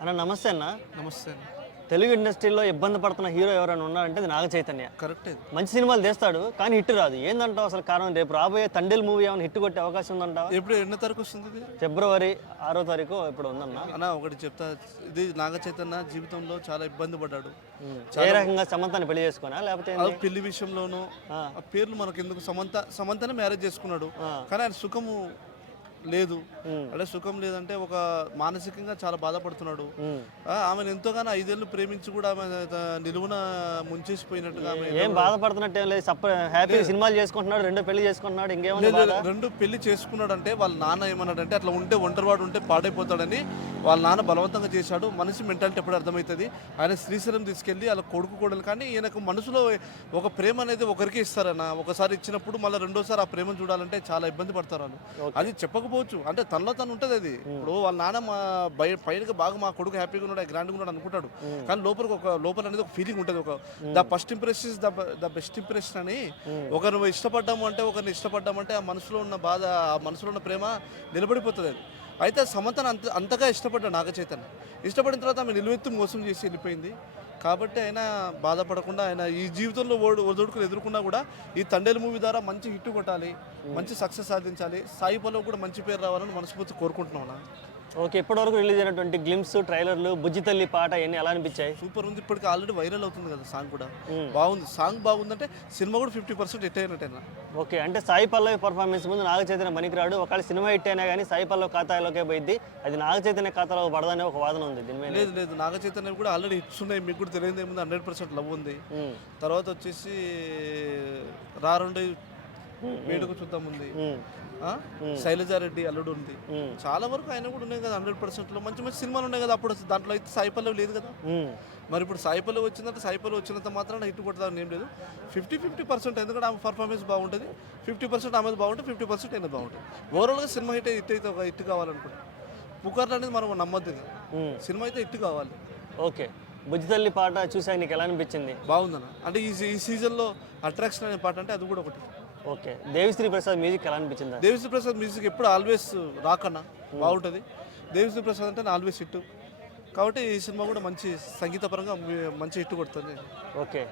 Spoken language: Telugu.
అన్న నమస్తే అన్న. నమస్తే. తెలుగు ఇండస్ట్రీలో ఇబ్బంది పడుతున్న హీరో ఎవరైనా ఉన్నారంటే అది నాగ చైతన్య. కరెక్టే. మంచి సినిమాలు తీస్తాడు కానీ హిట్ రాదు. ఏందంటావు అసలు కారణం? రేపు రాబోయే తండేల్ మూవీ ఏమైనా హిట్ కొట్టే అవకాశం ఉందంటావా? ఎప్పుడు ఎన్నో తారీఖు వస్తుంది ఇది? ఫిబ్రవరి 6వ తారీఖు ఇప్పుడు ఉందన్న. అన్న ఒకటి చెప్తా, ఇది నాగ చైతన్య జీవితంలో చాలా ఇబ్బంది పడ్డాడు. ఏ రకంగా సమంతాన్ని పెళ్లి చేసుకున్నా లేకపోతే అది పెళ్లి విషయంలోనూ ఆ పేర్లు మనకు ఎందుకు, సమంతనే మ్యారేజ్ చేసుకున్నాడు కానీ ఆయన సుఖము లేదు. అంటే సుఖం లేదంటే ఒక మానసికంగా చాలా బాధపడుతున్నాడు. ఆమెను ఎంతోగానో 5 ఏళ్ళు ప్రేమించి కూడా ఆమె నిలువున ముంచేసిపోయినట్టుగా ఏం బాధపడుతున్నట్టు ఏం లేదు. హ్యాపీ సినిమాలు చేసుకుంటున్నాడు, రెండో పెళ్లి చేసుకుంటున్నాడు, ఇంకేమో రెండు పెళ్లి చేసుకున్నాడు. అంటే వాళ్ళ నాన్న ఏమన్నాడంటే అట్లా ఉంటే ఒంటరివాడు ఉంటే పాడైపోతాడని వాళ్ళ నాన్న బలవంతంగా చేశాడు. మనిషి మెంటాలిటీ ఎప్పుడు అర్థమవుతుంది. ఆయన శ్రీశైలం తీసుకెళ్ళి వాళ్ళ కొడుకు కూడలు, కానీ ఈయనకు మనసులో ఒక ప్రేమ అనేది ఒకరికి ఇస్తారన్న. ఒకసారి ఇచ్చినప్పుడు మళ్ళీ రెండోసారి ఆ ప్రేమను చూడాలంటే చాలా ఇబ్బంది పడతారు వాళ్ళు. అది చెప్పకపోవచ్చు, అంటే తనలో తను ఉంటుంది అది. ఇప్పుడు వాళ్ళ నాన్న పైన బాగా మా కొడుకు హ్యాపీగా ఉన్నాడు, గ్రాండ్గా ఉన్నాడు అనుకుంటాడు, కానీ లోపల అనేది ఒక ఫీలింగ్ ఉంటుంది. ఒక the first impression is the best impression అని. ఒకరిని ఇష్టపడ్డామంటే ఆ మనసులో ఉన్న బాధ, ఆ మనసులో ఉన్న ప్రేమ నిలబడిపోతుంది అది. అయితే సమంతను అంతగా ఇష్టపడ్డాడు నాగ చైతన్య. ఇష్టపడిన తర్వాత ఆమె నిలువెత్తు మోసం చేసి వెళ్ళిపోయింది. కాబట్టి ఆయన బాధపడకుండా, ఆయన ఈ జీవితంలో ఒడిదుడుకులు ఎదుర్కొన్నా కూడా ఈ తండేలు మూవీ ద్వారా మంచి హిట్ కొట్టాలి, మంచి సక్సెస్ సాధించాలి, సాయి పల్లవి కూడా మంచి పేరు రావాలని మనస్ఫూర్తి కోరుకుంటున్నాను. ఓకే, ఇప్పటివరకు రిలీజ్ అయినటువంటి గ్లిమ్స్, ట్రైలర్లు, బుజ్జి తల్లి పాట ఇవన్నీ ఎలా అనిపించాయి? సూపర్ ఉంది. ఇప్పటికి ఆల్రెడీ వైరల్ అవుతుంది కదా సాంగ్ కూడా. బాగుంది. సాంగ్ బాగుందంటే సినిమా కూడా 50% హిట్ అయినట్టేనా. ఓకే, అంటే సాయి పల్లవి పర్ఫార్మెన్స్ ముందు నాగ చైతన్య పనికిరాడు. ఒకవేళ సినిమా హిట్ అయినా కానీ సాయి పల్లవి ఖాతాలోకే పోయింది, అది నాగ చైతన్య ఖాతాలో పడదనే ఒక వాదన ఉంది దీని మీద. లేదు, నాగ చైతన్య కూడా ఆల్రెడీ హిట్స్ ఉన్నాయి. మీకు కూడా తెలియదు ఏముంది, 100% లవ్ ఉంది. తర్వాత వచ్చేసి రారుండి వేడుక చూద్దాం ఉంది, శైలజారెడ్డి అల్లుడు ఉంది. చాలా వరకు ఆయన కూడా ఉన్నాయి కదా 100%లో. మంచి మంచి సినిమాలు ఉన్నాయి కదా అప్పుడు. దాంట్లో అయితే సాయి పల్లవి లేదు కదా. మరి ఇప్పుడు సాయి పల్లవి వచ్చిందంటే సాయి పల్లవి వచ్చినంత మాత్రాన హిట్ కొడతామని ఏం లేదు. 50% ఎందుకంటే ఆమె పర్ఫార్మెన్స్ బాగుంటుంది. 50% ఆమెది బాగుంటుంది, 50% అయినా బాగుంటుంది. ఓవరాల్గా సినిమా హిట్ అయితే ఒక హిట్ కావాలనుకుంటున్నాం. పుకార్లు అనేది మనం నమ్మద్దు. సినిమా అయితే హిట్ కావాలి. ఓకే, బుజ్జి తల్లి పాట చూసాక నీకు ఎలా అనిపించింది? బాగుందన్న. అంటే ఈ సీజన్లో అట్రాక్షన్ అనే పాట అంటే అది కూడా ఒకటి. ఓకే, దేవిశ్రీ ప్రసాద్ మ్యూజిక్ ఎలా అనిపించింది? దేవిశ్రీ ప్రసాద్ మ్యూజిక్ ఎప్పుడు ఆల్వేస్ రాకన్నా బాగుంటుంది. దేవిశ్రీ ప్రసాద్ అంటే ఆల్వేస్ హిట్. కాబట్టి ఈ సినిమా కూడా మంచి సంగీతపరంగా మంచి హిట్ కొడుతుంది. ఓకే.